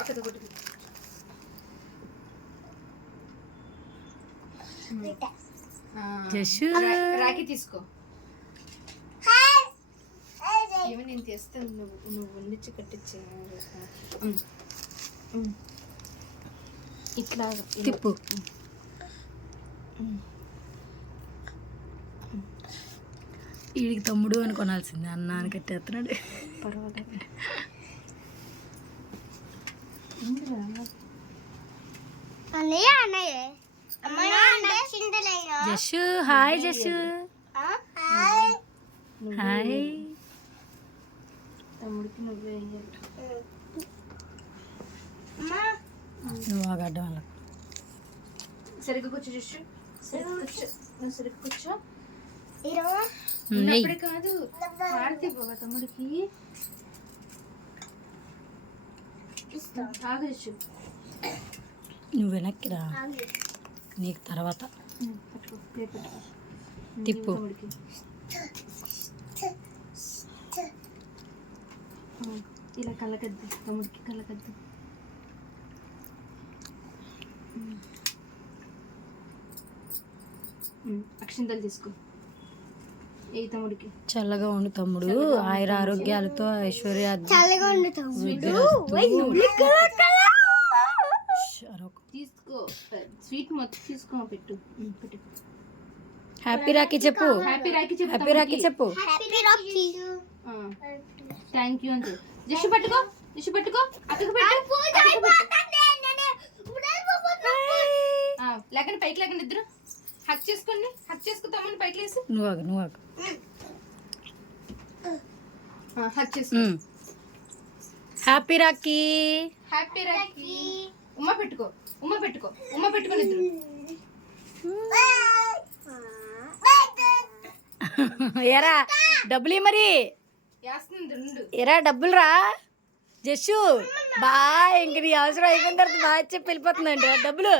అక్కతో కొట్టు. జషు రాఖీ తీసుకో. ఏమో నేను తెస్తాను, నువ్వు వండించి కట్టించే. ఇట్లా తిప్పు. వీడికి తమ్ముడు అని కొనాల్సిందే, అన్న అని కట్టేస్తున్నాడు. పర్వాలేదు. జషు హాయ్. జషు హాయ్. తమ్ముడికి నువ్వే వేయాలి. నువ్వు ఆగడ్డం వల్ల సరిగ్గా కూర్చో జషు, సరిగ్గా కూర్చో. నువ్వు సరిగ్గా కూర్చో. అప్పుడే కాదు, ఆడితే బాగా తమ్ముడికి. ఆగు జషు, నువ్వు వెనక్కిరా, నీకు తర్వాత తిప్పు. ఇలా కలకద్దు, తమ్ముడికి కలకద్దు. అక్షింతలు తీసుకో. ఏ తమ్ముడికి చల్లగా ఉండు తమ్ముడు, ఆయుర ఆరోగ్యాలతో ఐశ్వర్య తీసుకో. స్వీట్ మొత్తం తీసుకో, పెట్టు. హ్యాపీ రాఖీ చెప్పు. హ్యాపీ రాఖీ చెప్పు. హ్యాపీ రాఖీ చెప్పు. థ్యాంక్ యూ అంటే. జషు పట్టుకో, జషు పట్టుకో. అక్కకు పెట్టు. లేకండి పైకి లేకండి, ఇద్దరు హక్ చేసుకోండి. హక్ చేసుకుంటామని పైకి లేసి. నువ్వు ఆగు. హక్ చేసుకో. హ్యాపీ రాఖీ. హ్యాపీ రాఖీ. ఉమ్మ పెట్టుకో, ఉమ్మ పెట్టుకోని ఇద్దరు. ఎరా డబ్బులు మరి ఎరా డబ్బులు రా జస్సు. ఇంక నీ అవసరం అయిపోయిన తర్వాత బాగా చెప్పి వెళ్ళిపోతుందండి డబ్బులు.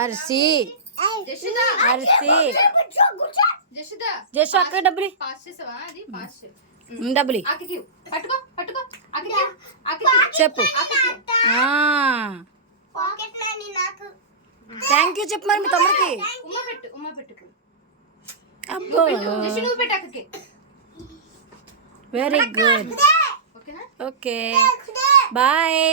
అరిసి జస్సు అక్క డబ్బులు డబ్బులు చెప్పు. థ్యాంక్ యూ చెప్పు మరి మీ తమ్ముడికి. అబ్బో వెరీ గుడ్. Okay bye.